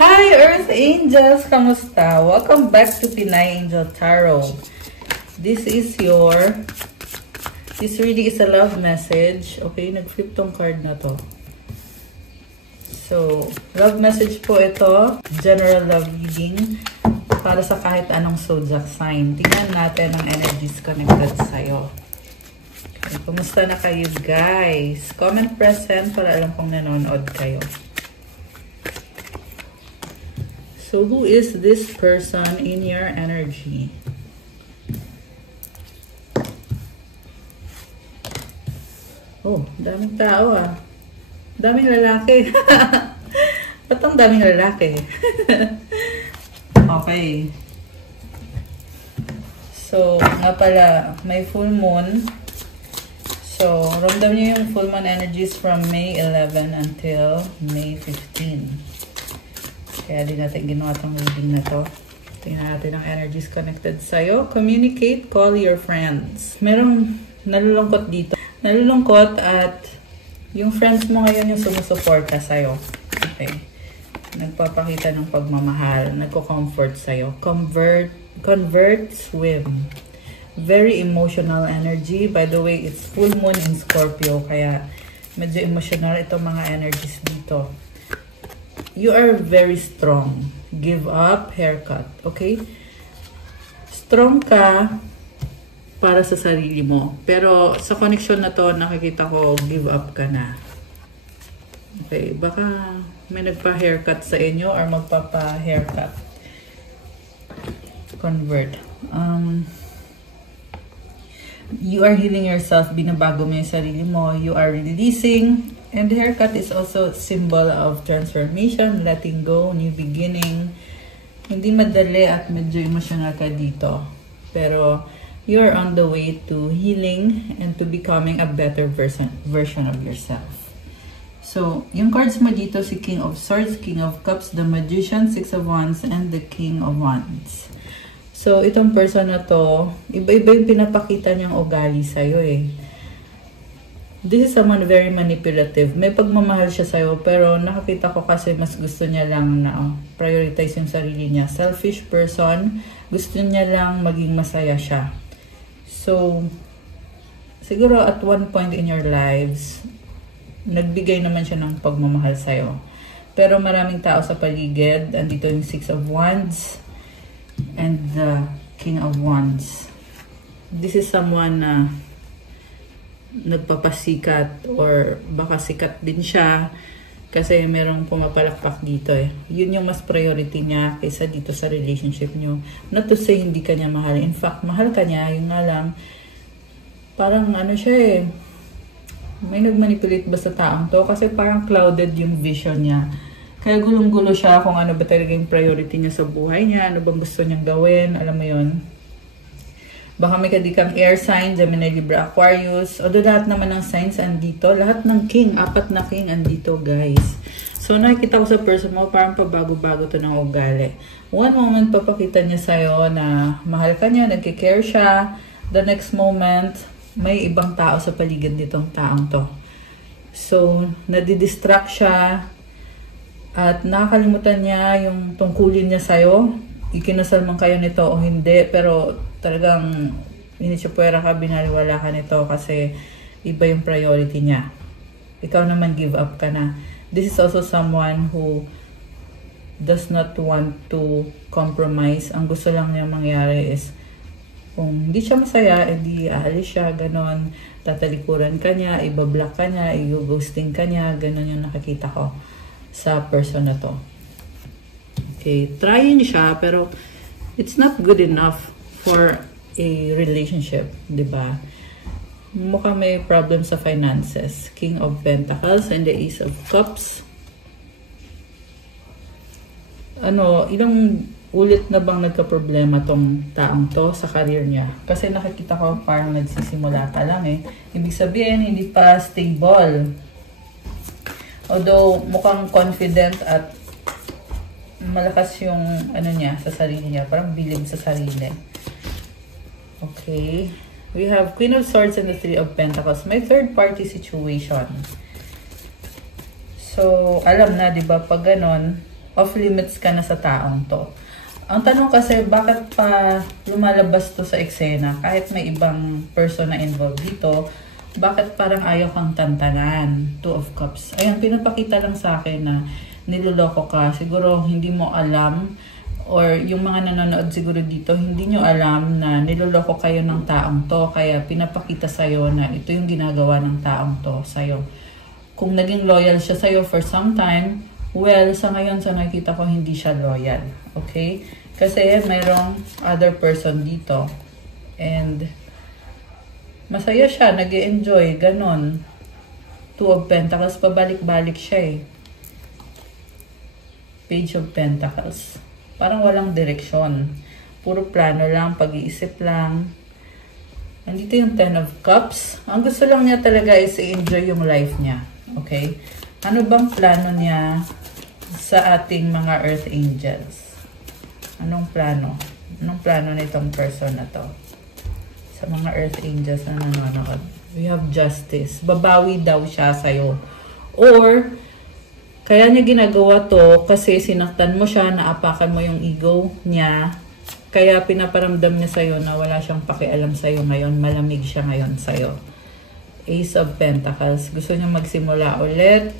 Hi Earth Angels! Kamusta? Welcome back to Pinay Angel Tarot. This really is a love message. Okay, nag-flip tong card na to. So, love message po ito. General love reading para sa kahit anong zodiac sign. Tingnan natin ang energies connected sa'yo. Okay, kumusta na kayo guys? Comment present para alam kong nanonood kayo. So, who is this person in your energy? Oh, daming tao ah. Daming lalaki. Ba't ang daming lalaki? Okay. So, nga pala, may full moon. So, ramdam niyo yung full moon energies from May 11 until May 15. Kaya din natin ginawa itong reading na to. Tingnan natin ang energies connected sa'yo. Communicate, call your friends. Merong nalulungkot dito. Nalulungkot at yung friends mo ngayon yung sumusuporta sa'yo. Okay. Nagpapakita ng pagmamahal. Nagko-comfort sa'yo. Convert, swim. Very emotional energy. By the way, it's full moon in Scorpio. Kaya medyo emotional itong mga energies dito. You are very strong. Give up, haircut. Okay? Strong ka para sa sarili mo. Pero sa connection na to, nakikita ko, give up ka na. Okay? Baka may nagpa-haircut sa inyo or magpapa-haircut. Convert. You are healing yourself. Binabago mo yung sarili mo. You are releasing. And the haircut is also a symbol of transformation, letting go, new beginning. Hindi madali at medyo emotional ka dito. Pero you're on the way to healing and to becoming a better version of yourself. So, yung cards mo dito, si King of Swords, King of Cups, the Magician, Six of Wands, and the King of Wands. So, itong person na to, iba-iba yung pinapakita niyang ugali sa'yo eh. This is someone very manipulative. May pagmamahal siya sa'yo, pero nakakita ko kasi mas gusto niya lang na prioritize yung sarili niya. Selfish person, gusto niya lang maging masaya siya. So, siguro at one point in your lives, nagbigay naman siya ng pagmamahal sa'yo. Pero maraming tao sa paligid. Andito yung Six of Wands and the King of Wands. This is someone na nagpapasikat or baka sikat din siya kasi merong pumapalakpak dito eh. Yun yung mas priority niya kaysa dito sa relationship nyo. Not to say hindi ka niya mahal. In fact, mahal ka niya. Yung nga lang, parang ano siya eh, may nagmanipulate ba sa taong to? Kasi parang clouded yung vision niya. Kaya gulong-gulo siya kung ano ba talaga yung priority niya sa buhay niya, ano bang gusto niyang gawin, alam mo yun. Baka may kadikang air sign, Gemini, Libra, Aquarius. Although lahat naman ng signs andito. Lahat ng king, 4 na king andito guys. So nakikita ko sa person mo, parang pabago-bago to ng ugali. One moment papakita niya sa'yo na mahal ka niya, nagkikare siya. The next moment, may ibang tao sa paligid nitong taong to. So nadidistract siya. At nakakalimutan niya yung tungkulin niya sa'yo. Ikinasal man kayo nito o hindi, pero talagang initsipwera ka, binaliwala ka nito kasi iba yung priority niya. Ikaw naman give up ka na. This is also someone who does not want to compromise. Ang gusto lang niya mangyari is kung hindi siya masaya, edi aalis siya, ganon. Tatalikuran ka niya, ibablock ka niya, i-ghosting ka niya, ganon yung nakikita ko sa person na to. Okay, tryin siya pero it's not good enough for a relationship, 'di ba? Mukhang may problem sa finances. King of Pentacles and the Ace of Cups. Ilang ulit na bang nagka-problema tong taong to sa career niya? Kasi nakikita ko parang nagsisimula pa lang eh. Ibig sabihin, hindi pa stable. Although mukhang confident at malakas yung niya sa sarili niya, parang bilib sa sarili. Okay, we have Queen of Swords and the Three of Pentacles. May third party situation. So, alam na, di ba, pag ganon, off limits ka na sa taong to. Ang tanong kasi, bakit pa lumalabas to sa eksena? Kahit may ibang person na involved dito, bakit parang ayaw kang tantanan? Two of Cups. Ayan, pinapakita lang sa akin na niloloko ka. Siguro hindi mo alam, or yung mga nanonood siguro dito, hindi nyo alam na niloloko kayo ng taong to. Kaya pinapakita sa'yo na ito yung ginagawa ng taong to sa'yo. Kung naging loyal siya sa'yo for some time, well, sa ngayon, sa nakikita ko, hindi siya loyal. Okay? Kasi mayroong other person dito. And masaya siya, nag-e-enjoy, ganon. Two of Pentacles, pabalik-balik siya eh. Page of Pentacles. Parang walang direksyon. Puro plano lang, pag-iisip lang. Andito yung Ten of Cups. Ang gusto lang niya talaga is i-enjoy yung life niya. Okay? Ano bang plano niya sa ating mga Earth Angels? Anong plano? Anong plano nitong person na to? Sa mga Earth Angels na nanonood. We have Justice. Babawi daw siya sa'yo. Or, kaya niya ginagawa to kasi sinaktan mo siya, naapakan mo yung ego niya. Kaya pinaparamdam niya sa'yo na wala siyang pakialam sa'yo ngayon. Malamig siya ngayon sa'yo. Ace of Pentacles. Gusto niya magsimula ulit.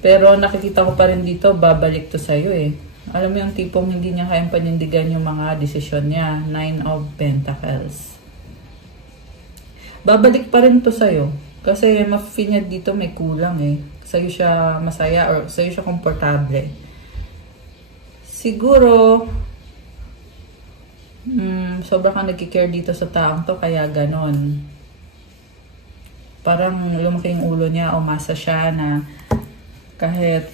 Pero nakikita ko pa rin dito, babalik to sa'yo eh. Alam mo yung tipong hindi niya kayang panindigan yung mga desisyon niya. Nine of Pentacles. Babalik pa rin to sa'yo. Kasi ma-feel niya dito may kulang eh. Sa'yo siya masaya or sa'yo siya komportable. Siguro, sobra kang nagkikare dito sa taong to, kaya ganon. Parang lumaki yung ulo niya, umasa siya na kahit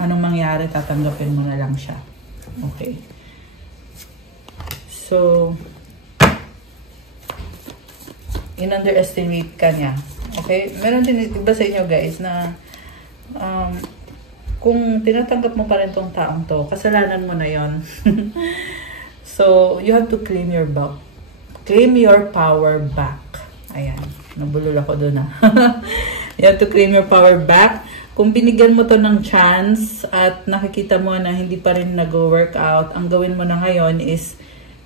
anong mangyari, tatanggapin mo na lang siya. Okay. So, in-underestimate ka niya. Okay? Meron din iba sa inyo guys na kung tinatanggap mo pa rin tong taong to, kasalanan mo na yon. So, you have to claim your power back. Ayan. Nabulol ako dun ah. You have to claim your power back. Kung binigyan mo to ng chance at nakikita mo na hindi pa rin nag-work out, ang gawin mo na ngayon is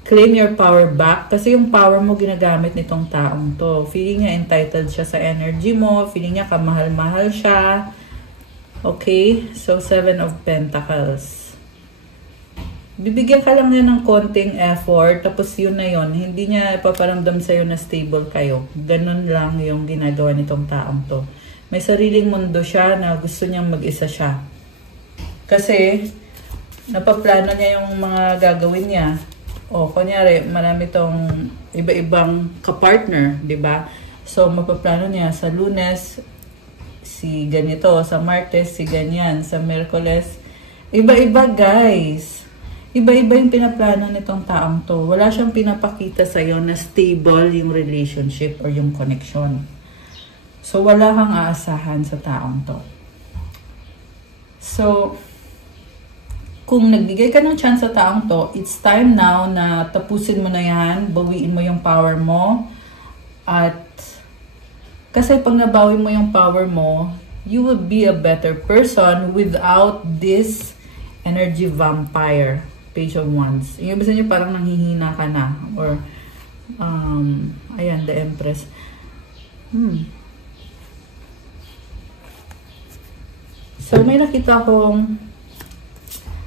claim your power back. Kasi yung power mo ginagamit nitong taong to. Feeling niya entitled siya sa energy mo. Feeling niya kamahal-mahal siya. Okay? So, Seven of Pentacles. Bibigyan ka lang niya ng konting effort. Tapos yun na yun. Hindi niya ipaparamdam sa'yo na stable kayo. Ganun lang yung ginagawa nitong taong to. May sariling mundo siya na gusto niyang mag-isa siya. Kasi, napaplano niya yung mga gagawin niya. O, kunyari, marami tong iba-ibang kapartner, di ba? So, mapaplano niya sa Lunes, si ganito, sa Martes, si ganyan, sa Miyerkules. Iba-iba, guys. Iba-iba yung pinaplano nitong taong to. Wala siyang pinapakita sa'yo na stable yung relationship or yung connection. So, wala kang aasahan sa taong to. So, kung nagbigay ka ng chance sa taong to, it's time now na tapusin mo na yan, bawiin mo yung power mo. At kasi pag nabawi mo yung power mo, you will be a better person without this energy vampire. Page of Wands. Yung ibig sabihin parang nanghihina ka na. Or, ayan, the Empress. So, may nakita akong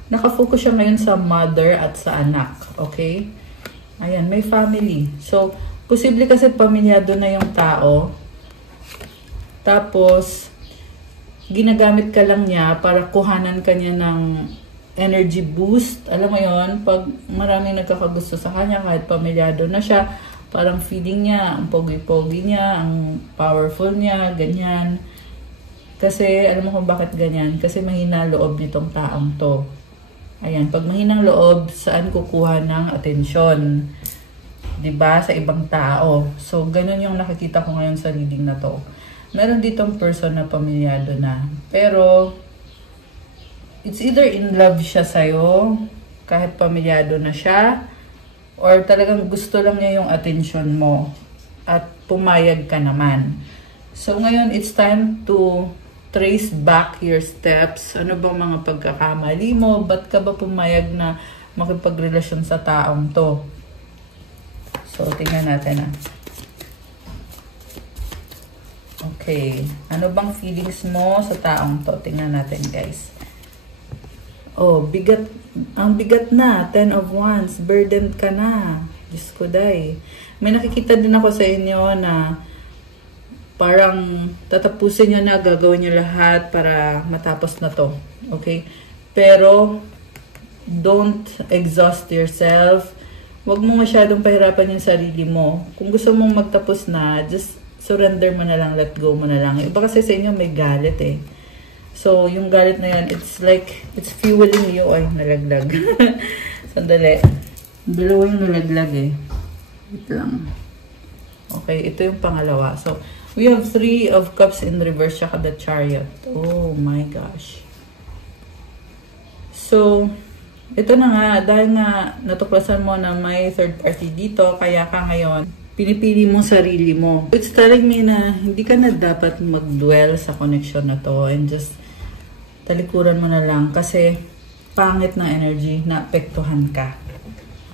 nakafocus siya ngayon sa mother at sa anak. Okay? Ayan, may family. So, posible kasi pamilyado na yung tao. Tapos, ginagamit ka lang niya para kuhanan ka niya ng energy boost. Alam mo yon, pag maraming nagkakagusto sa kanya, kahit pamilyado na siya, parang feeling niya, ang pogi-pogi niya, ang powerful niya, ganyan. Kasi, alam mo kung bakit ganyan? Kasi mahina loob nitong taong to. Ayan, pag mahinang loob, saan kukuha ng atensyon? Diba? Sa ibang tao. So, ganun yung nakikita ko ngayon sa reading na to. Meron ditong person na pamilyado na. Pero, it's either in love siya sa'yo, kahit pamilyado na siya, or talagang gusto lang niya yung atensyon mo, at pumayag ka naman. So, ngayon, it's time to trace back your steps. Ano bang mga pagkakamali mo? Ba't ka ba pumayag na makipagrelasyon sa taong to? So, tingnan natin Okay. Ano bang feelings mo sa taong to? Tingnan natin, guys. Oh, bigat. Ang bigat na. 10 of Wands. Burdened ka na. Diyos ko, day. May nakikita din ako sa inyo na parang tatapusin nyo na, gagawin nyo lahat para matapos na to. Okay? Pero, don't exhaust yourself. Huwag mo masyadong pahirapan yung sarili mo. Kung gusto mong magtapos na, just surrender mo na lang, let go mo na lang. Iba kasi sa inyo may galit eh. So, yung galit na yan, it's like, it's fueling you. Ay, nalaglag. Sandali. Dalawa yung nalaglag eh. Wait lang. Okay, ito yung pangalawa. So, we have 3 of Cups in reverse, tsaka the Chariot. Oh my gosh. So, ito na nga, dahil nga natuklasan mo na may third party dito, kaya ka ngayon, pinipili mong sarili mo. It's telling me na hindi ka na dapat mag-dwell sa connection na to and just talikuran mo na lang kasi pangit na energy na apektuhan ka.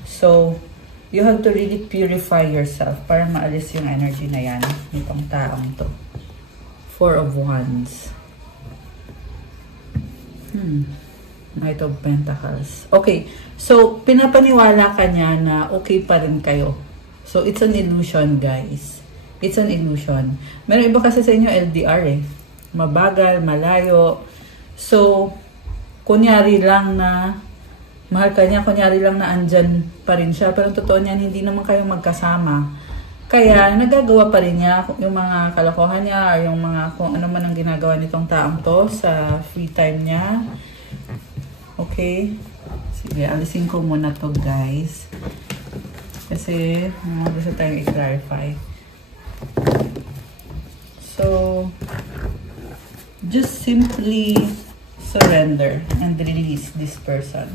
So, you have to really purify yourself para maalis yung energy na yan nitong taong to. 4 of Wands. Knight of Pentacles. Okay, so pinapaniwala ka niya na okay pa rin kayo. So, it's an illusion, guys. It's an illusion. Meron iba kasi sa inyo LDR eh. Mabagal, malayo. So, kunyari lang na mahal ka niya, kunyari lang na andyan pa rin siya. Pero totoo niyan, hindi naman kayo magkasama. Kaya, nagagawa pa rin niya yung mga kalokohan niya or yung mga kung ano man ang ginagawa nitong taong to sa free time niya. Okay? Sige, alisin ko muna to, guys. Kasi, gusto tayong i-clarify. So, just simply surrender and release this person.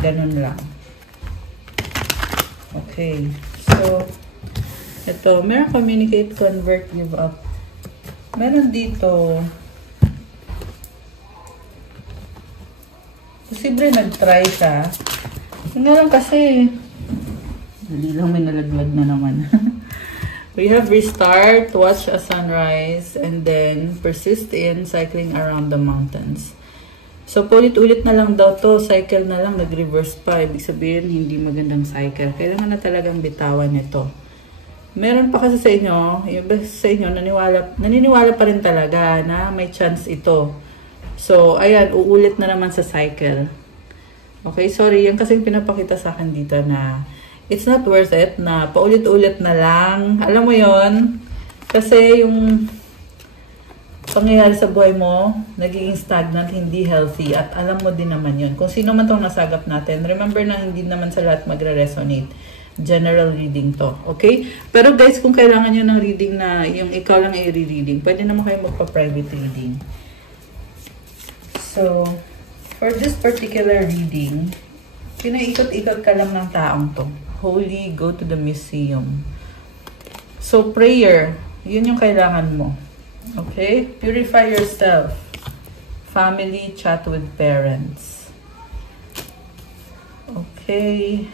Ganun lang. Okay. So, ito, meron communicate, convert, give up. Meron dito, posible nag-try ka. Nga lang kasi, hindi lang may nalaglag na naman. We have restart, watch a sunrise, and then persist in cycling around the mountains. So, paulit-ulit na lang daw to. Cycle na lang, nag-reverse pa. Ibig sabihin, hindi magandang cycle. Kailangan na talagang bitawan ito. Meron pa kasi sa inyo, yung sa inyo, naniniwala pa rin talaga na may chance ito. So, ayan, uulit na naman sa cycle. Okay, sorry. Yan kasi pinapakita sa akin dito na it's not worth it na paulit-ulit na lang. Alam mo yon, kasi yung pangyayari sa buhay mo, nagiging stagnant, hindi healthy. At alam mo din naman yon. Kung sino man itong nasagap natin, remember na hindi naman sa lahat magre-resonate. General reading to. Okay? Pero guys, kung kailangan nyo ng reading na yung ikaw lang i-reading, pwede naman kayo magpa-private reading. So, for this particular reading, pinaikot-ikot ka lang ng taong to. Holy, go to the museum. So, prayer. Yun yung kailangan mo. Okay? Purify yourself. Family, chat with parents. Okay.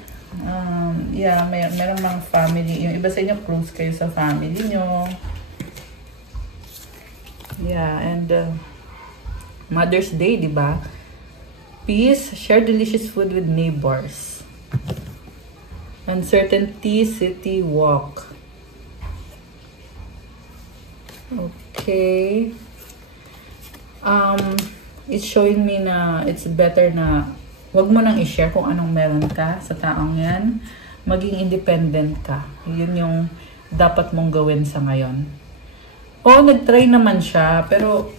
Yeah, merong mga family. Yung iba sa inyo, close kayo sa family nyo. Yeah, and Mother's Day, di ba? Peace, share delicious food with neighbors. Uncertainty, city walk. Okay. It's showing me na it's better na wag mo nang i-share kung anong meron ka sa taong yan. Maging independent ka. Yun yung dapat mong gawin sa ngayon. O, nag-try naman siya, pero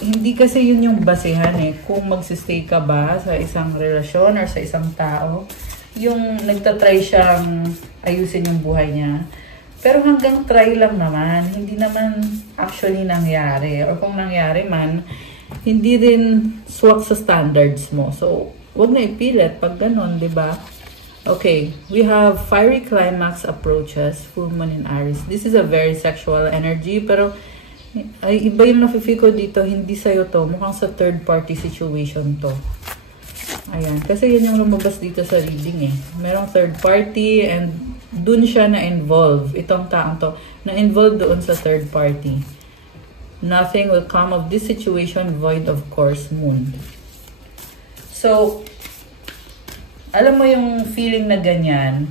hindi kasi yun yung basehan eh. Kung magsistay ka ba sa isang relasyon or sa isang tao, yung nagtatry siyang ayusin yung buhay niya. Pero hanggang try lang naman, hindi naman actually nangyari. Or kung nangyari man, hindi rin swak sa standards mo. So, wag na ipilit pag ganun, di ba? Okay, we have fiery climax approaches, full moon in Aries. This is a very sexual energy, pero Ay, iba yung nafe-feel ko dito, hindi sa'yo to. Mukhang sa third party situation to. Ayan, kasi yun yung lumabas dito sa reading eh. Merong third party and dun siya na-involve. Itong taong to, na-involve doon sa third party. Nothing will come of this situation void of course, moon. So, alam mo yung feeling na ganyan,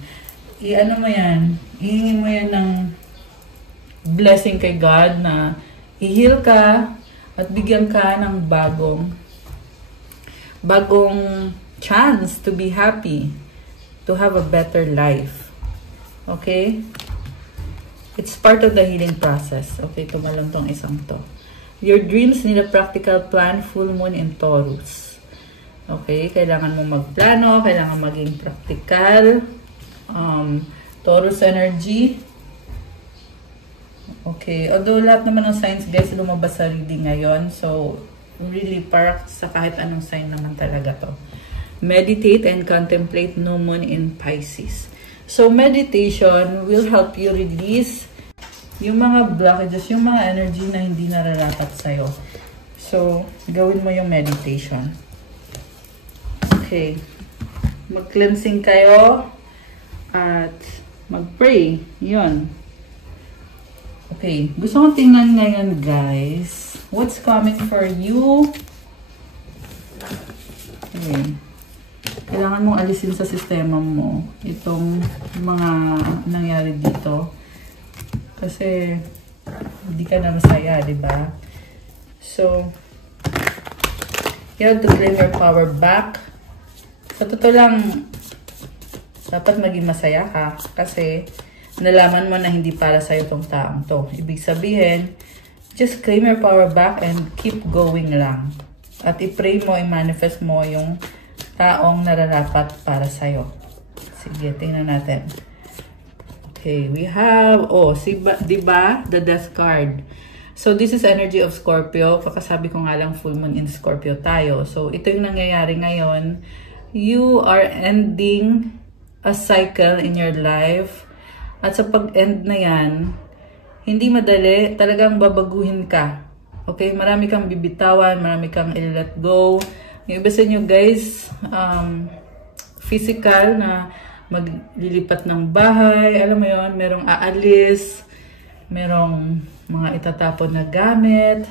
i-ano mo yan, ihingi mo yan ng blessing kay God na i-heal ka at bigyan ka ng bagong chance to be happy, to have a better life. Okay? It's part of the healing process. Okay, tumalon tong isang to. Your dreams need a practical plan, full moon in Taurus. Okay, kailangan mo magplano, kailangan maging practical. Taurus energy. Okay, although lahat naman ng signs guys lumabas sa reading ngayon, so really para sa kahit anong sign naman talaga to. Meditate and contemplate new moon in Pisces. So meditation will help you release yung mga blockages, yung mga energy na hindi nararapat sa'yo. So gawin mo yung meditation. Okay, mag-cleansing kayo at mag-pray. Yun. Okay, gusto kong tingnan ngayon guys, what's coming for you? Okay. Kailangan mong alisin sa sistema mo itong mga nangyari dito. Kasi hindi ka na masaya, di ba? So, you have to claim your power back. Sa totoo lang, dapat maging masaya ka kasi nalaman mo na hindi para sa'yo tong taong to. Ibig sabihin, just claim your power back and keep going lang. At i-pray mo, i-manifest mo yung taong nararapat para sa'yo. Sige, tingnan natin. Okay, we have, diba? The Death card. So, this is energy of Scorpio. Kakasabi ko nga lang full moon in Scorpio tayo. So, ito yung nangyayari ngayon. You are ending a cycle in your life. At sa pag-end na yan, hindi madali, talagang babaguhin ka. Okay? Marami kang bibitawan, marami kang i-let go. Yung iba sa inyo guys, physical na maglilipat ng bahay, alam mo yon, merong aalis, merong mga itatapon na gamit.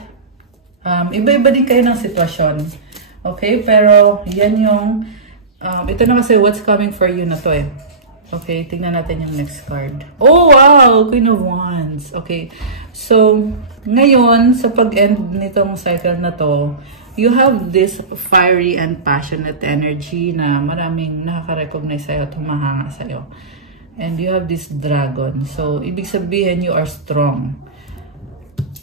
Iba-iba din kayo ng sitwasyon. Okay? Pero yan yung, ito na kasi what's coming for you na to eh. Okay, tingnan natin yung next card. Oh, wow! Queen of Wands. Okay. So, ngayon, sa pag-end nitong cycle na to, you have this fiery and passionate energy na maraming nakaka-recognize sa'yo, tumahanga sa'yo. And you have this dragon. So, ibig sabihin, you are strong.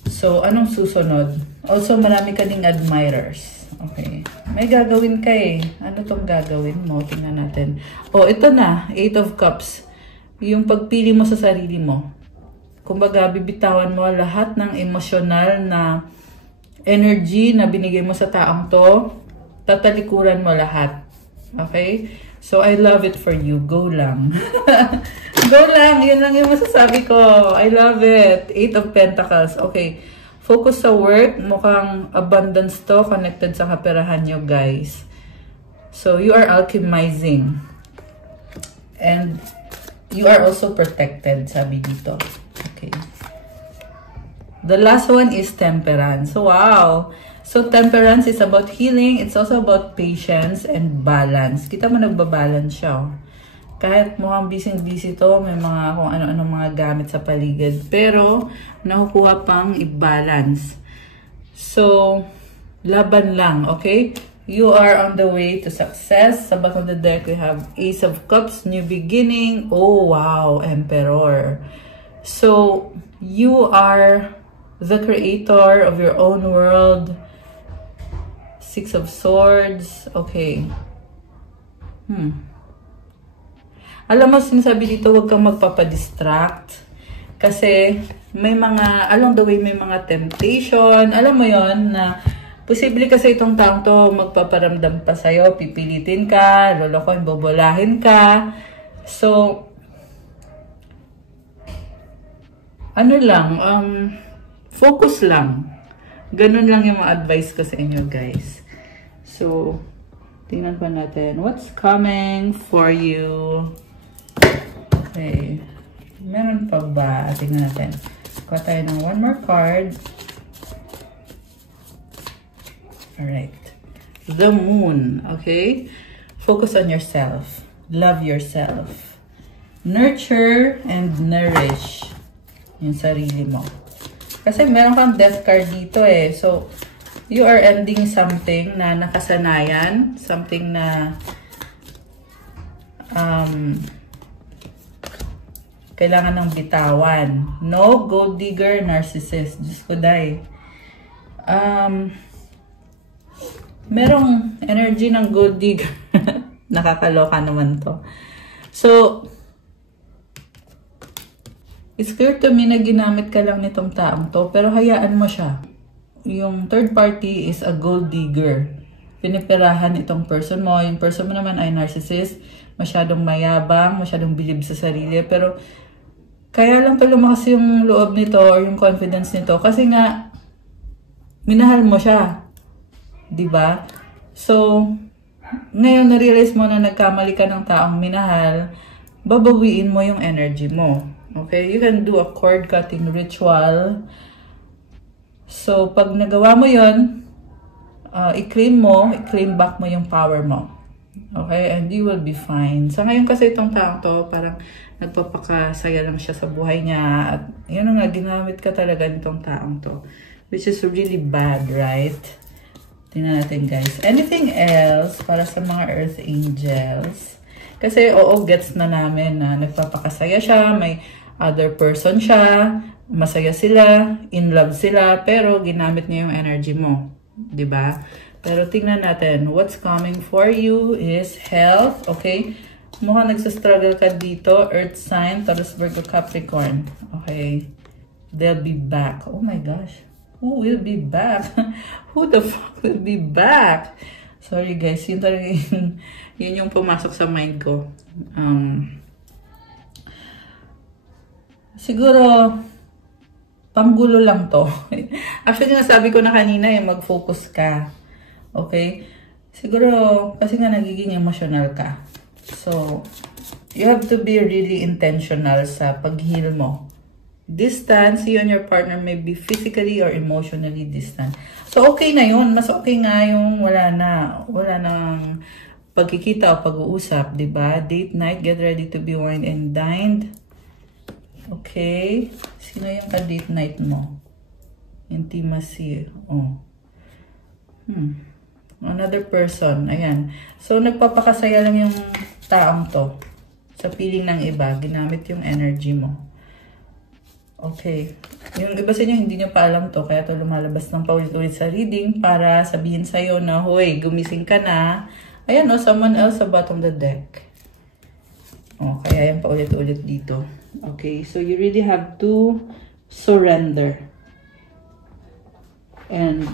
So, anong susunod? Also, marami ka ding admirers. Okay. May gagawin ka eh. Ano tong gagawin mo? Tingnan natin. Oh, ito na. 8 of Cups. Yung pagpili mo sa sarili mo. Kumbaga, bibitawan mo lahat ng emosyonal na energy na binigay mo sa taong to. Tatalikuran mo lahat. Okay? So, I love it for you. Go lang. Go lang. Yun lang yung masasabi ko. I love it. 8 of Pentacles. Okay. Focus sa work. Mukhang abundance to. Connected sa kaperahan nyo, guys. So, you are alchemizing. And you are also protected, sabi dito. Okay. The last one is temperance. So, wow. So, temperance is about healing. It's also about patience and balance. Kita mo nagbabalance siya. Oh. Kahit mukhang busy-busy to, may mga kung ano-ano mga gamit sa paligid. Pero, nakukuha pang i-balance. So, laban lang, okay? You are on the way to success. Sa bottom of the deck, we have Ace of Cups, New Beginning. Oh, wow, Emperor. So, you are the creator of your own world. Six of Swords. Okay. Alam mo, sinasabi dito, huwag kang magpapadistract. Kasi, may mga, along the way, may mga temptation. Alam mo yon na, posible kasi itong taong to, magpaparamdam pa sa'yo, pipilitin ka, lolokohin, bobolahin ka. So, ano lang, Focus lang. Ganun lang yung mga advice ko sa inyo, guys. So, tingnan pa natin. What's coming for you? Okay. Meron pa ba? Tingnan natin. Kuha tayo ng one more card. Alright. The Moon. Okay? Focus on yourself. Love yourself. Nurture and nourish yung sarili mo. Kasi meron kang death card dito eh. So, you are ending something na nakasanayan. Something na kailangan ng bitawan. No gold digger, narcissist. Diyos ko, day. Merong energy ng gold digger. Nakakaloka naman to. So, it's clear to me na ginamit ka lang nitong taong to, pero hayaan mo siya. Yung third party is a gold digger. Pinipirahan itong person mo. Yung person mo naman ay narcissist. Masyadong mayabang, masyadong bilib sa sarili. Pero, kaya lang to lumakas yung loob nito or yung confidence nito. Kasi nga, minahal mo siya. Diba? So, ngayon na-realize mo na nagkamali ka ng taong minahal, babawiin mo yung energy mo. Okay? You can do a cord cutting ritual. So, pag nagawa mo yun, i-claim back mo yung power mo. Okay? And you will be fine. Sa ngayon kasi itong taong to, parang nagpapakasaya lang siya sa buhay niya. At yun nga, ginamit ka talaga nitong taong to. Which is really bad, right? Tingnan natin, guys. Anything else para sa mga Earth Angels? Kasi, oo, gets na namin na nagpapakasaya siya, may other person siya, masaya sila, in love sila, pero ginamit niya yung energy mo. Diba? Pero tingnan natin, what's coming for you is health, okay? Mukhang nagsastruggle ka dito, Earth sign, Taurus, Virgo, Capricorn. Okay. They'll be back. Oh my gosh. Who will be back? Who the fuck will be back? Sorry guys, yun talaga yun yung pumasok sa mind ko. Siguro, panggulo lang to. Actually, nasabi ko na kanina mag-focus ka. Okay? Siguro, kasi nga nagiging emotional ka. So, you have to be really intentional sa pag-heal mo. Distance, you and your partner may be physically or emotionally distant. So, okay na yun. Mas okay nga yung wala nang pagkikita o pag-uusap, diba? Date night, get ready to be wined and dined. Okay. Sino yung ka-date night mo? Intimacy. Oh. Another person. Ayan. So, nagpapakasaya lang yung taong to. Sa feeling ng iba, ginamit yung energy mo. Okay. Yung iba sa inyo, hindi nyo pa alam to. Kaya to lumalabas ng paulit-ulit sa reading para sabihin sa'yo na, hoy, gumising ka na. Ayan o, someone else sa bottom of the deck. O, kaya yan paulit-ulit dito. Okay, so you really have to surrender. And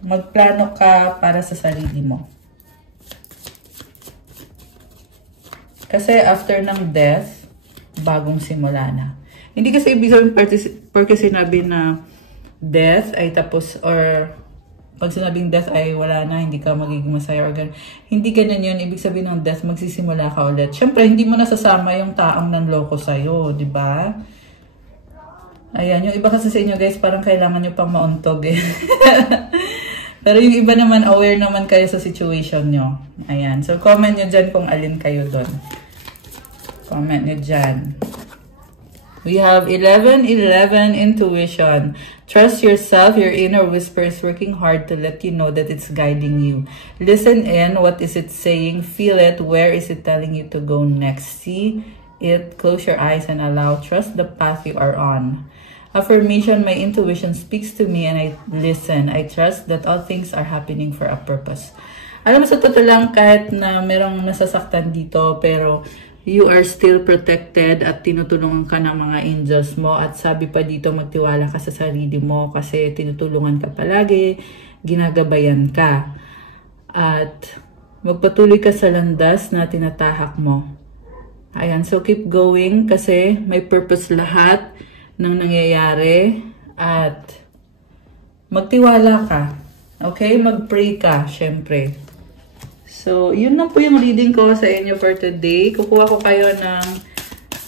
magplano ka para sa sarili mo. Kasi after ng death, bagong simula na. Hindi kasi ibig sabihin porque sinabi na death ay tapos or pag sinabing death ay wala na, hindi ka magiging masaya or gano'n. Hindi ganun yun. Ibig sabihin ng death, magsisimula ka ulit. Siyempre, hindi mo nasasama yung taong nanloko sa'yo, di ba? Ayan, yung iba kasi sa inyo guys, parang kailangan nyo pang mauntog eh. Pero yung iba naman, aware naman kayo sa situation nyo. Ayan, so comment nyo dyan kung alin kayo doon. Comment nyo dyan. We have 11-11 intuition. Trust yourself. Your inner whisper is working hard to let you know that it's guiding you. Listen in. What is it saying? Feel it. Where is it telling you to go next? See it. Close your eyes and allow. Trust the path you are on. Affirmation. My intuition speaks to me and I listen. I trust that all things are happening for a purpose. Alam mo, sa totoo lang, kahit na merong nasasaktan dito, pero you are still protected at tinutulungan ka ng mga angels mo. At sabi pa dito, magtiwala ka sa sarili mo kasi tinutulungan ka palagi, ginagabayan ka. At magpatuloy ka sa landas na tinatahak mo. Ayan, so keep going kasi may purpose lahat. ng nangyayari at magtiwala ka. Okay? Mag-pray ka, syempre. So, yun na po yung reading ko sa inyo for today. Kukuha ko kayo ng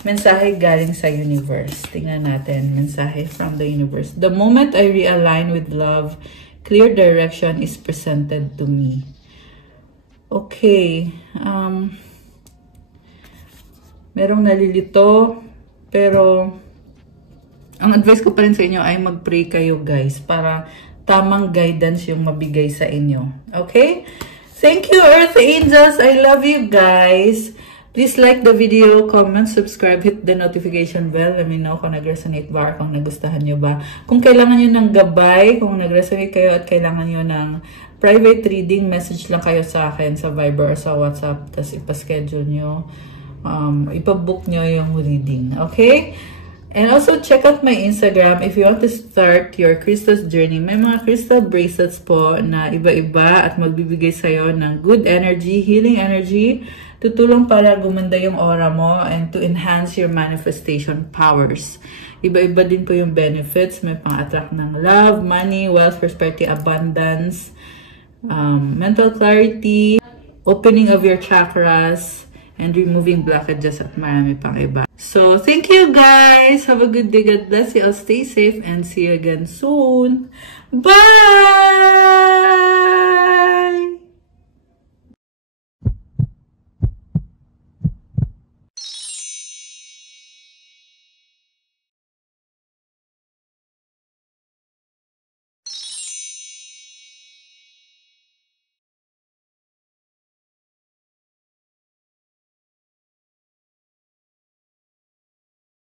mensahe galing sa universe. Tingnan natin. Mensahe from the universe. The moment I realign with love, clear direction is presented to me. Okay. Merong nalilito. Pero, ang advice ko pa rin sa inyo ay mag-pray kayo guys. Para tamang guidance yung mabigay sa inyo. Okay? Thank you, Earth Angels. I love you guys. Please like the video, comment, subscribe, hit the notification bell. Let me know kung nag-resonate ba or kung nagustuhan nyo ba. Kung kailangan nyo ng gabay, kung nag-resonate kayo at kailangan nyo ng private reading, message lang kayo sa akin sa Viber or sa WhatsApp. Tapos ipaschedule nyo. Ipabook nyo yung reading. Okay? And also, check out my Instagram if you want to start your crystals journey. May mga crystal bracelets po na iba-iba at magbibigay sa'yo ng good energy, healing energy, tutulong para gumanda yung aura mo and to enhance your manifestation powers. Iba-iba din po yung benefits. May pang-attract ng love, money, wealth, prosperity, abundance, mental clarity, opening of your chakras, and removing blockages at marami pang iba. So, thank you guys. Have a good day. God bless you all. Stay safe and see you again soon. Bye!